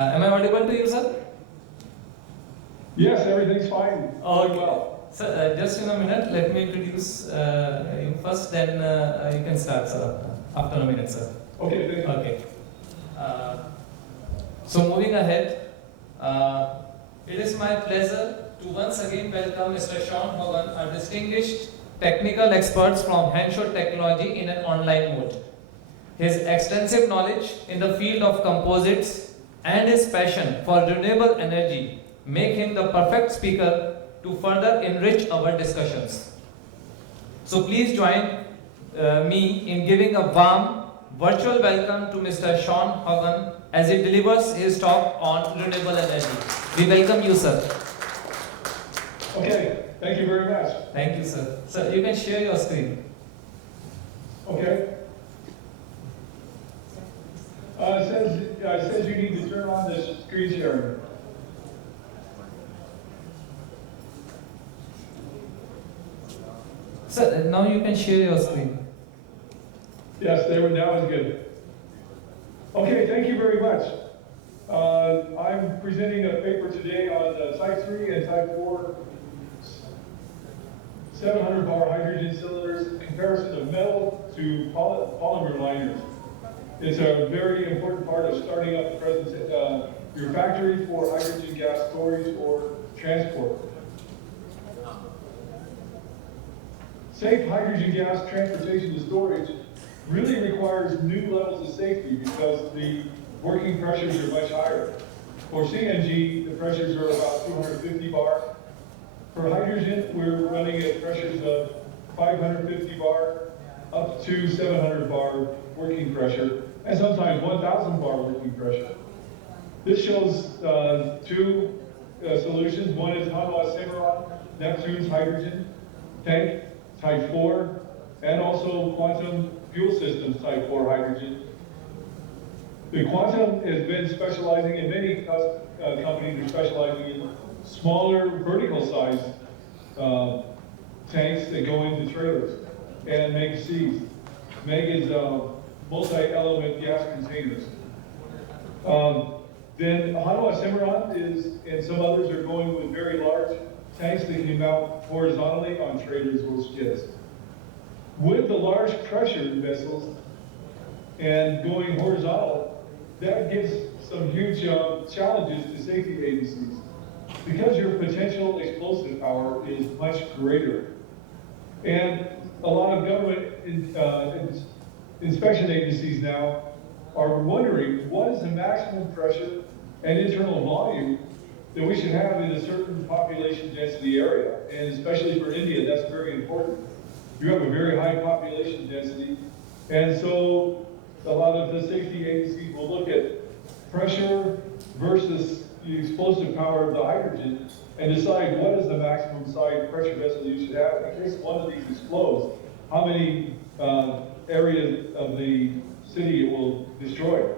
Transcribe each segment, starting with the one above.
Am I audible to you, sir? Yes, everything's fine. Okay. Well, Sir, just in a minute, let me introduce you first, then you can start, sir, after a minute, sir. okay, thank you. Okay. So moving ahead, it is my pleasure to once again welcome Mr. Shaun Hogan, a distinguished technical expert from Henshaw Technology in an online mode. His extensive knowledge in the field of composites and his passion for renewable energy make him the perfect speaker to further enrich our discussions. So please join me in giving a warm virtual welcome to Mr. Shaun Hogan as he delivers his talk on renewable energy. We welcome you, sir. Okay, thank you very much. Thank you, sir. Sir, you can share your screen. Okay. It says you need to turn on this screen sharing. Sir, now you can share your screen. Yes, now is good. Okay, thank you very much. I'm presenting a paper today on Type 3 and Type 4 700 bar hydrogen cylinders, comparison of metal to polymer liners. It's a very important part of starting up your factory for hydrogen gas storage or transport. Safe hydrogen gas transportation and storage really requires new levels of safety because the working pressures are much higher. For CNG, the pressures are about 250 bar. For hydrogen, we're running at pressures of 550 bar up to 700 bar working pressure, and sometimes 1,000 bar working pressure. This shows two solutions. One is Hanwha Cimarron, Neptune's hydrogen tank, Type 4, and also Quantum Fuel Systems Type 4 hydrogen. The Quantum has been specializing in many companies are specializing in smaller vertical size tanks that go into trailers and make Cs. Meg is multi-element gas containers. Then Hanwha Cimarron and some others are going with very large tanks that can mount horizontally on trailers or skids. With the large pressure vessels and going horizontal, that gives some huge challenges to safety agencies because your potential explosive power is much greater. And a lot of government inspection agencies now are wondering what is the maximum pressure and internal volume that we should have in a certain population density area. And especially for India, that's very important. You have a very high population density. And so a lot of the safety agencies will look at pressure versus the explosive power of the hydrogen and decide what is the maximum size pressure vessel you should have. In case one of these explodes, how many areas of the city it will destroy.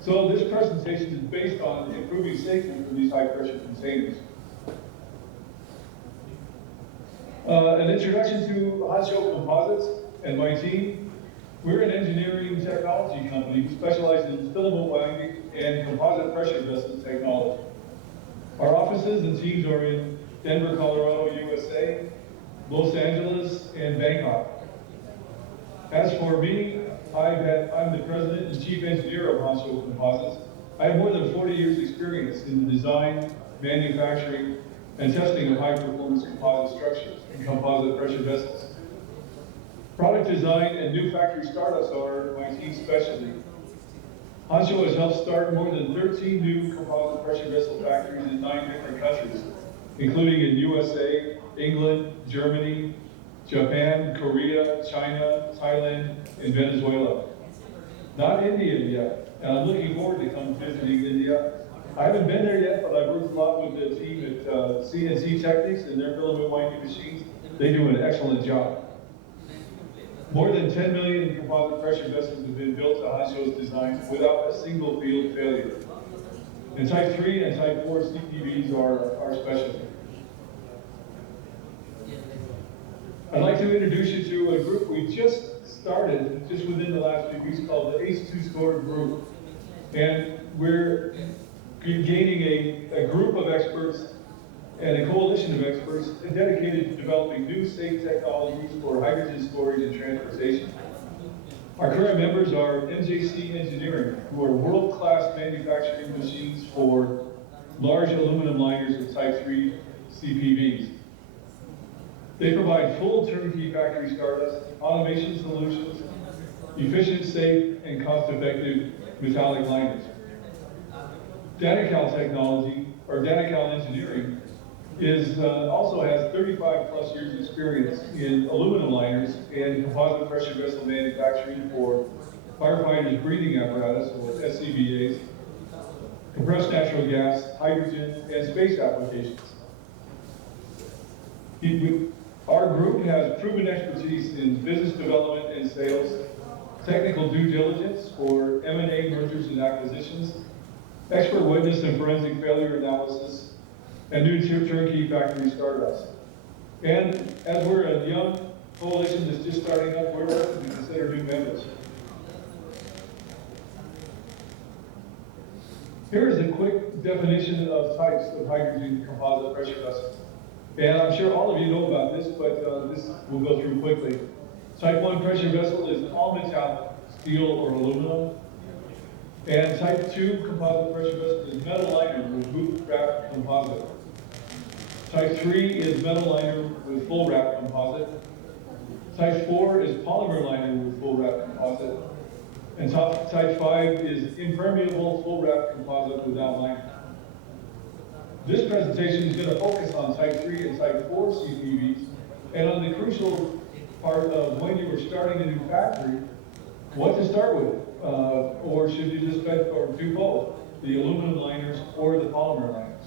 So this presentation is based on improving safety for these high pressure containers. An introduction to Hot-Show Composites and my team. We're an engineering technology company who specializes in filament winding and composite pressure vessel technology. Our offices and teams are in Denver, Colorado, USA, Los Angeles, and Bangkok. As for me, I'm the president and chief engineer of Hot-Show Composites. I have more than 40 years experience in the design, manufacturing, and testing of high-performance composite structures and composite pressure vessels. Product design and new factory startups are my team's specialty. Hot-Show has helped start more than 13 new composite pressure vessel factories in 9 different countries, including in USA, England, Germany, Japan, Korea, China, Thailand, and Venezuela. Not India yet, and I'm looking forward to come visiting India. I haven't been there yet, but I've worked a lot with the team at CNC Techniques and their filament winding machines. They do an excellent job. More than 10 million composite pressure vessels have been built to Hot-Show's design without a single field failure. And Type 3 and Type 4 CPVs are our specialty. I'd like to introduce you to a group we just started, just within the last few weeks, called the Ace 2 Store Group. And we're gaining a group of experts and a coalition of experts dedicated to developing new safe technologies for hydrogen storage and transportation. Our current members are MJC Engineering, who are world-class manufacturing machines for large aluminum liners of Type 3 CPVs. They provide full turnkey factory startups, automation solutions, efficient, safe, and cost-effective metallic liners. Danical Technology, or Danical Engineering, also has 35 plus years experience in aluminum liners and composite pressure vessel manufacturing for firefighters' breathing apparatus, or SCBAs, compressed natural gas, hydrogen, and space applications. Our group has proven expertise in business development and sales, technical due diligence for M&A mergers and acquisitions, expert witness and forensic failure analysis, and new turnkey factory startups. And as we're a young coalition that's just starting up, we're open to consider new members. Here is a quick definition of types of hydrogen composite pressure vessels. And I'm sure all of you know about this, but this we'll go through quickly. Type 1 pressure vessel is all metallic, steel or aluminum. And Type 2 composite pressure vessel is metal liner with boot wrap composite. Type 3 is metal liner with full wrap composite. Type 4 is polymer liner with full wrap composite. And Type 5 is impermeable full wrap composite without liner. This presentation is going to focus on Type 3 and Type 4 CPVs and on the crucial part of when you are starting a new factory, what to start with, or should you just do both, the aluminum liners or the polymer liners.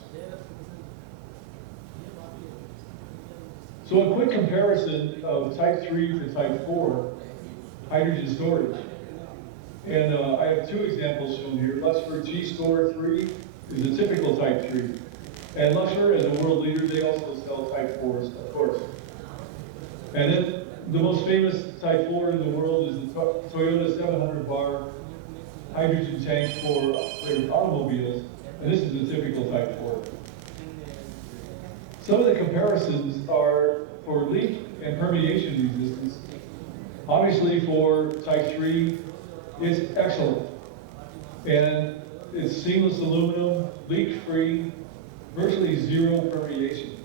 So a quick comparison of Type 3 to Type 4 hydrogen storage. And I have two examples shown here. Luxfer G-Store 3 is a typical Type 3. And Luxfer, as a world leader, they also sell Type 4s, of course. And then the most famous Type 4 in the world is the Toyota 700 bar hydrogen tank for their automobiles. And this is a typical Type 4. Some of the comparisons are for leak and permeation resistance. Obviously for Type 3, it's excellent. And it's seamless aluminum, leak-free, virtually zero permeation.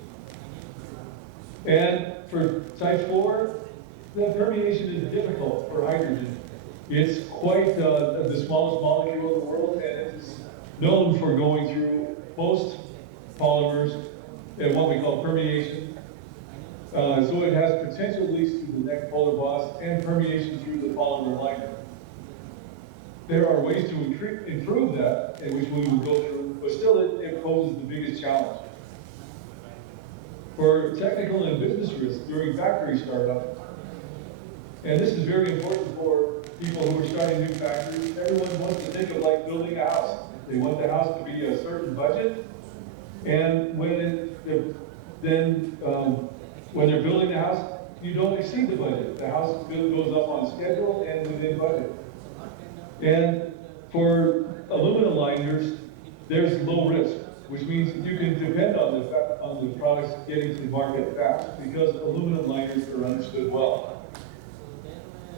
And for Type 4, the permeation is difficult for hydrogen. It's quite the smallest molecule in the world, and it's known for going through most polymers and what we call permeation. So it has potential leaks to the neck polar boss and permeation through the polymer liner. There are ways to improve that, and which we will go through, but still it poses the biggest challenge. For technical and business risks during factory startup, and this is very important for people who are starting new factories, everyone wants to think of like building a house. They want the house to be a certain budget, and when they're building the house, you don't exceed the budget. The house goes up on schedule and within budget. And for aluminum liners, there's low risk, which means you can depend on the products getting to the market fast because aluminum liners are understood well.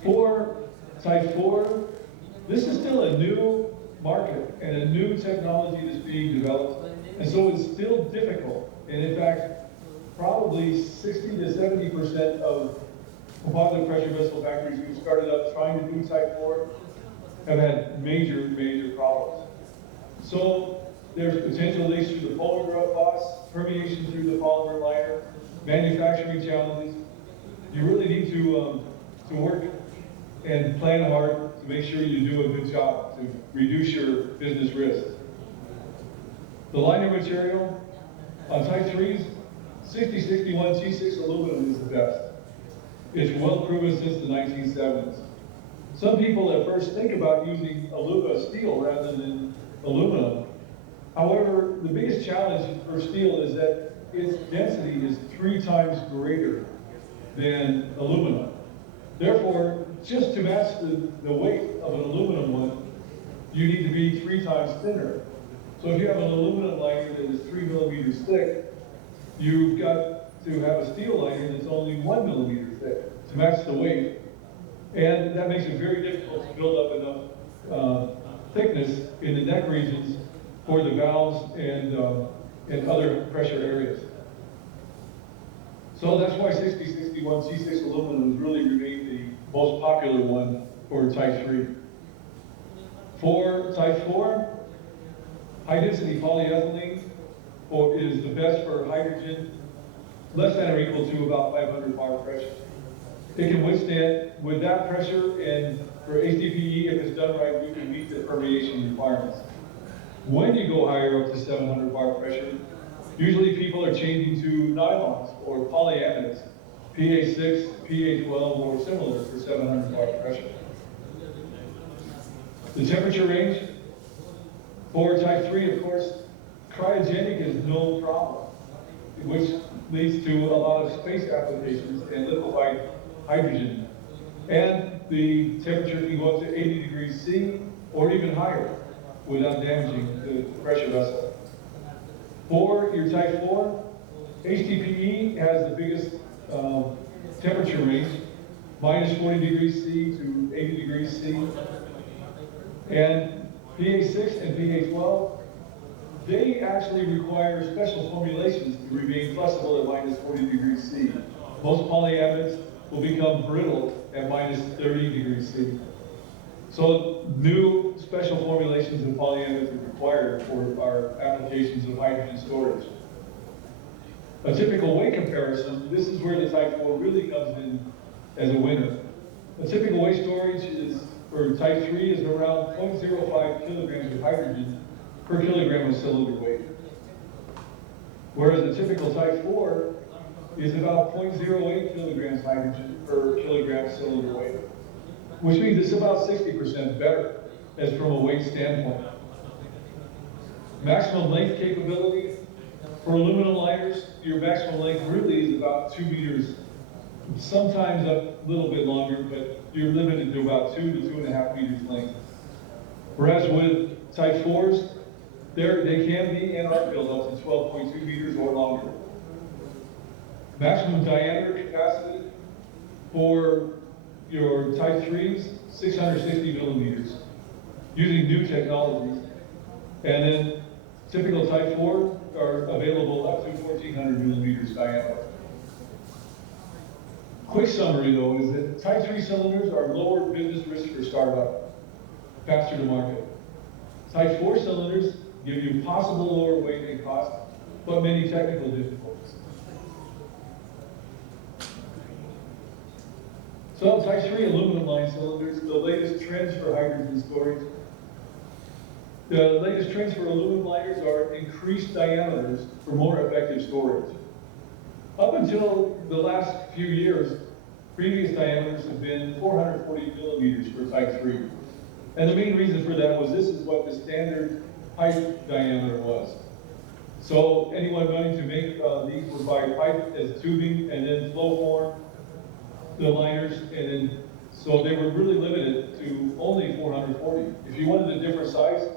For Type 4, this is still a new market and a new technology that's being developed, and so it's still difficult. And in fact, probably 60 to 70% of composite pressure vessel factories who started up trying to do Type 4 have had major problems. So there's potential leaks through the polar boss, permeation through the polymer liner, manufacturing challenges. You really need to work and plan hard to make sure you do a good job to reduce your business risk. The liner material on Type 3s, 6061 T6 aluminum is the best. It's well proven since the 1970s. Some people at first think about using steel rather than aluminum. However, the biggest challenge for steel is that its density is 3 times greater than aluminum. Therefore, just to match the weight of an aluminum one, you need to be 3 times thinner. So if you have an aluminum liner that is 3 millimeters thick, you've got to have a steel liner that's only 1 millimeter thick to match the weight. And that makes it very difficult to build up enough thickness in the neck regions for the valves and other pressure areas. So that's why 6061 C6 aluminum has really remained the most popular one for Type 3. For Type 4, high density polyethylene is the best for hydrogen less than or equal to about 500 bar pressure. It can withstand, with that pressure, and for HDPE, if it's done right, we can meet the permeation requirements. When you go higher up to 700 bar pressure, usually people are changing to nylons or polyamides, PA6, PA12, or similar for 700 bar pressure. The temperature range for Type 3, of course, cryogenic is no problem, which leads to a lot of space applications and liquefied hydrogen. And the temperature can go up to 80 degrees C or even higher without damaging the pressure vessel. For your Type 4, HDPE has the biggest temperature range, minus 40 degrees C to 80 degrees C. And PA6 and PA12, they actually require special formulations to remain flexible at minus 40 degrees C. Most polyamides will become brittle at minus 30 degrees C. So new special formulations of polyamides are required for our applications of hydrogen storage. A typical weight comparison, this is where the Type 4 really comes in as a winner. A typical weight storage is, for Type 3, is around 0.05 kilograms of hydrogen per kilogram of cylinder weight. Whereas the typical Type 4 is about 0.08 kilograms hydrogen per kilogram cylinder weight, which means it's about 60% better as from a weight standpoint. Maximum length capability for aluminum liners, your maximum length really is about 2 meters, sometimes a little bit longer, but you're limited to about 2 to 2.5 meters length. Whereas with Type 4s, they can be and are built up to 12.2 meters or longer. Maximum diameter capacity for your Type 3s, 660 millimeters, using new technologies. And then typical Type 4 are available up to 1,400 millimeters diameter. Quick summary though is that Type 3 cylinders are lower business risk for startup, faster to market. Type 4 cylinders give you possible lower weight and cost, but many technical difficulties. So Type 3 aluminum line cylinders, the latest trends for hydrogen storage. The latest trends for aluminum liners are increased diameters for more effective storage. Up until the last few years, previous diameters have been 440 millimeters for Type 3. And the main reason for that was this is what the standard pipe diameter was. So anyone wanting to make these would buy pipe as tubing and then flow form the liners, and then so they were really limited to only 440. If you wanted a different size,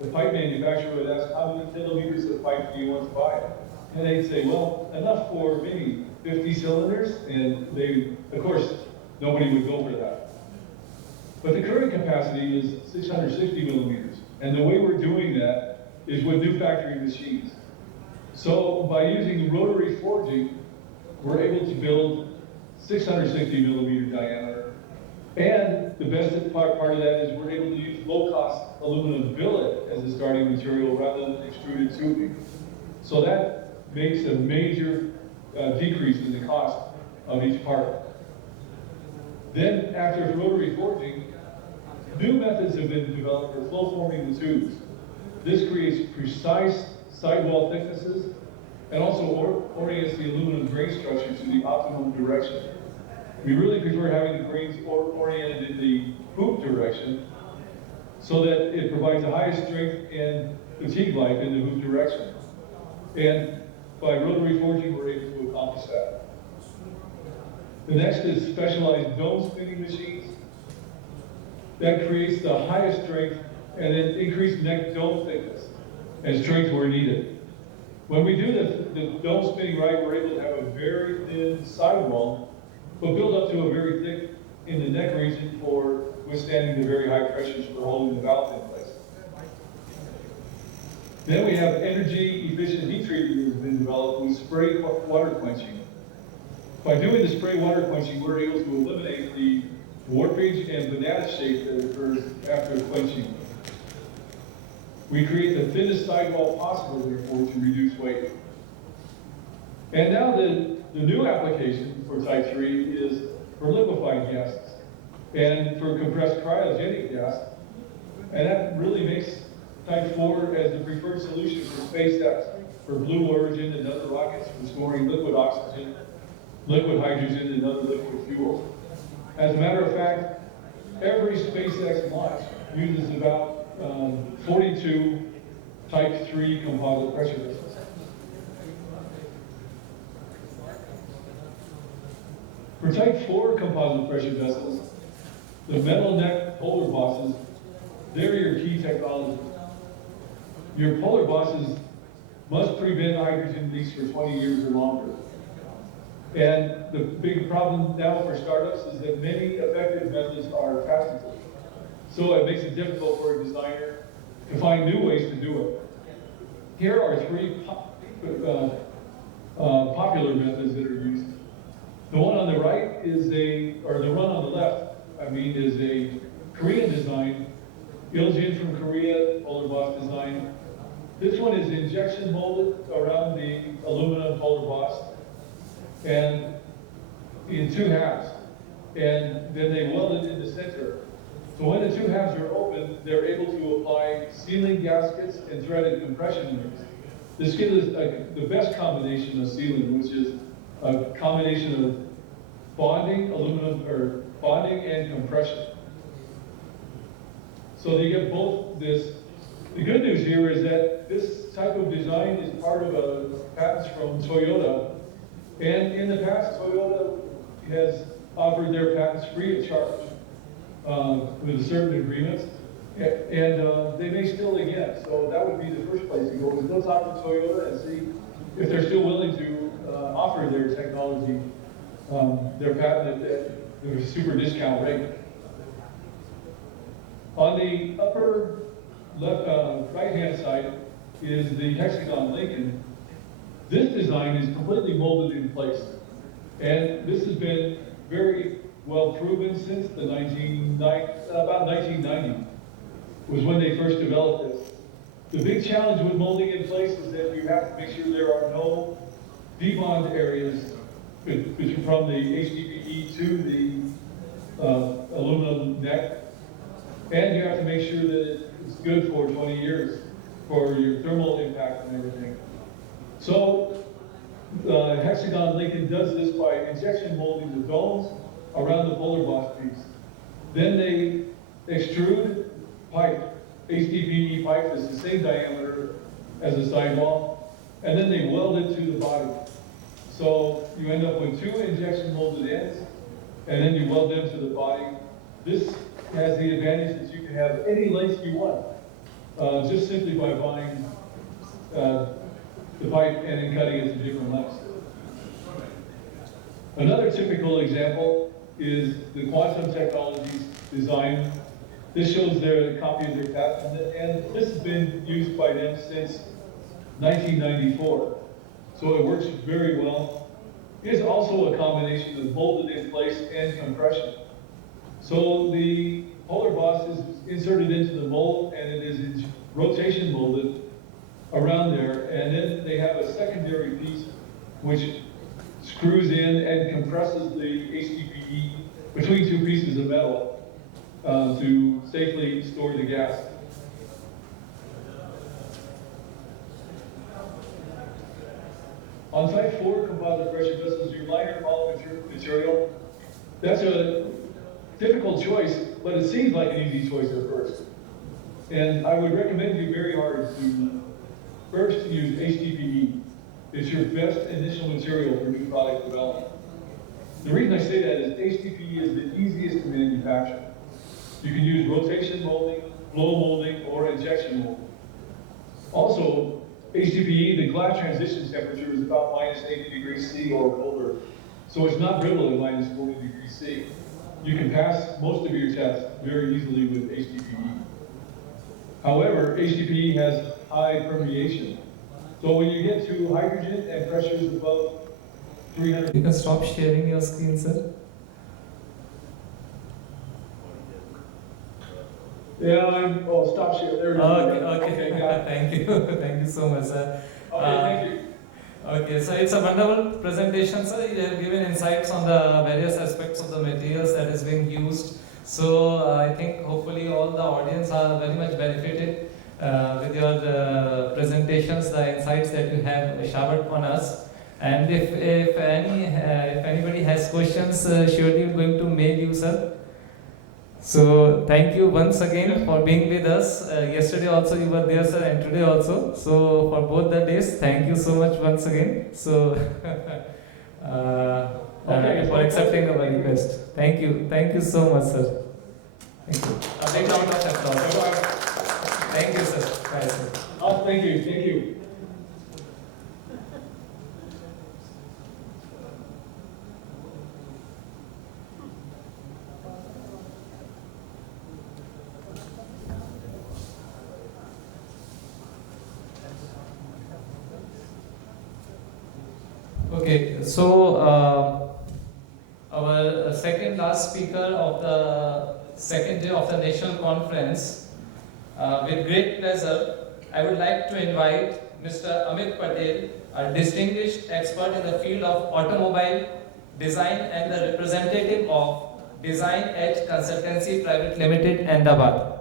the pipe manufacturer would ask, how many kilometers of pipe do you want to buy? And they'd say, well, enough for maybe 50 cylinders, and they, of course, nobody would go for that. But the current capacity is 660 millimeters, and the way we're doing that is with new factory machines. So by using rotary forging, we're able to build 660 millimeter diameter. And the best part of that is we're able to use low-cost aluminum billet as a starting material rather than extruded tubing. So that makes a major decrease in the cost of each part. Then after rotary forging, new methods have been developed for flow forming the tubes. This creates precise sidewall thicknesses and also orients the aluminum grain structure to the optimum direction. We really prefer having the grains oriented in the hoop direction so that it provides the highest strength and fatigue life in the hoop direction. And by rotary forging, we're able to accomplish that. The next is specialized dome spinning machines. That creates the highest strength and then increase neck dome thickness and strength where needed. When we do the dome spinning right, we're able to have a very thin sidewall, but build up to a very thick in the neck region for withstanding the very high pressures for holding the valve in place. Then we have energy efficient heat treatment that has been developed with spray water quenching. By doing the spray water quenching, we're able to eliminate the warpage and banana shape that occurs after quenching. We create the thinnest sidewall possible, therefore, to reduce weight. And now the new application for Type 3 is for liquefied gases and for compressed cryogenic gas. And that really makes Type 4 as the preferred solution for SpaceX, for Blue Origin and other rockets for storing liquid oxygen, liquid hydrogen, and other liquid fuels. As a matter of fact, every SpaceX launch uses about 42 Type 3 composite pressure vessels. For Type 4 composite pressure vessels, the metal neck polar bosses, they're your key technology. Your polar bosses must prevent hydrogen leaks for 20 years or longer. And the big problem now for startups is that many effective methods are patented. So it makes it difficult for a designer to find new ways to do it. Here are three popular methods that are used. The one on the right is the one on the left, is a Korean design, Iljin from Korea, polar boss design. This one is injection molded around the aluminum polar boss and in two halves. And then they weld it in the center. So when the two halves are open, they're able to apply sealing gaskets and threaded compression rings. This gives us the best combination of sealing, which is a combination of bonding and compression. So they get both this. The good news here is that this type of design is part of a patents from Toyota. And in the past, Toyota has offered their patents free of charge with certain agreements. And they may still again. So that would be the first place to go. Go talk to Toyota and see if they're still willing to offer their technology, their patent at a super discount rate. On the upper left, right-hand side is the hexagon Lincoln. This design is completely molded in place. And this has been very well proven since about 1990 was when they first developed this. The big challenge with molding in place is that you have to make sure there are no debond areas from the HDPE to the aluminum neck. And you have to make sure that it's good for 20 years for your thermal impact and everything. So Hexagon Lincoln does this by injection molding the domes around the polar boss piece. Then they extrude pipe, HDPE pipe that's the same diameter as the sidewall, and then they weld it to the body. So you end up with two injection molded ends, and then you weld them to the body. This has the advantage that you can have any length you want, just simply by buying the pipe and then cutting it to different lengths. Another typical example is the Quantum Technologies design. This shows their copy of their patent, and this has been used by them since 1994. So it works very well. It is also a combination of molded in place and compression. So the polar boss is inserted into the mold, and it is rotation molded around there, and then they have a secondary piece which screws in and compresses the HDPE between two pieces of metal to safely store the gas. On Type 4 composite pressure vessels, your liner polymer material, that's a difficult choice, but it seems like an easy choice at first. And I would recommend you very hard to first use HDPE. It's your best initial material for new product development. The reason I say that is HDPE is the easiest to manufacture. You can use rotation molding blow molding, or injection molding. Also, HDPE, the glass transition temperature is about minus 80 degrees C or colder. So it's not brittle at minus 40 degrees C. You can pass most of your tests very easily with HDPE. However, HDPE has high permeation. So when you get to hydrogen and pressures above 300... You can stop sharing your screen, sir. Oh, stop share. There we go. Okay, got it. Thank you. Thank you so much, sir. Okay, thank you. Okay, so it's a wonderful presentation, sir. You have given insights on the various aspects of the materials that is being used. So I think hopefully all the audience are very much benefited with your presentations, the insights that you have showered on us. And if anybody has questions, surely we're going to mail you, sir. So thank you once again for being with us. Yesterday also you were there, sir, and today also. So for both the days, thank you so much once again. So for accepting our request. Thank you so much, sir. Thank you. A big round of applause. Thank you, sir. Bye, sir. Oh, thank you. Okay, so our second last speaker of the second day of the national conference, with great pleasure, I would like to invite Mr. Amit Patel, a distinguished expert in the field of automobile design and the representative of Design Edge Consultancy Private Limited, Ahmedabad.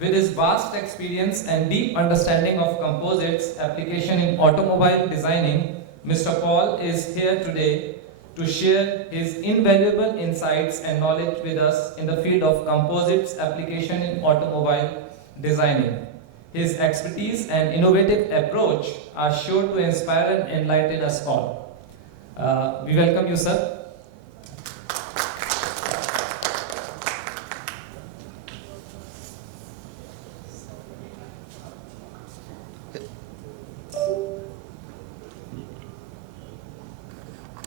With his vast experience and deep understanding of composites application in automobile designing, Mr. Paul is here today to share his invaluable insights and knowledge with us in the field of composites application in automobile designing. His expertise and innovative approach are sure to inspire and enlighten us all. We welcome you, sir.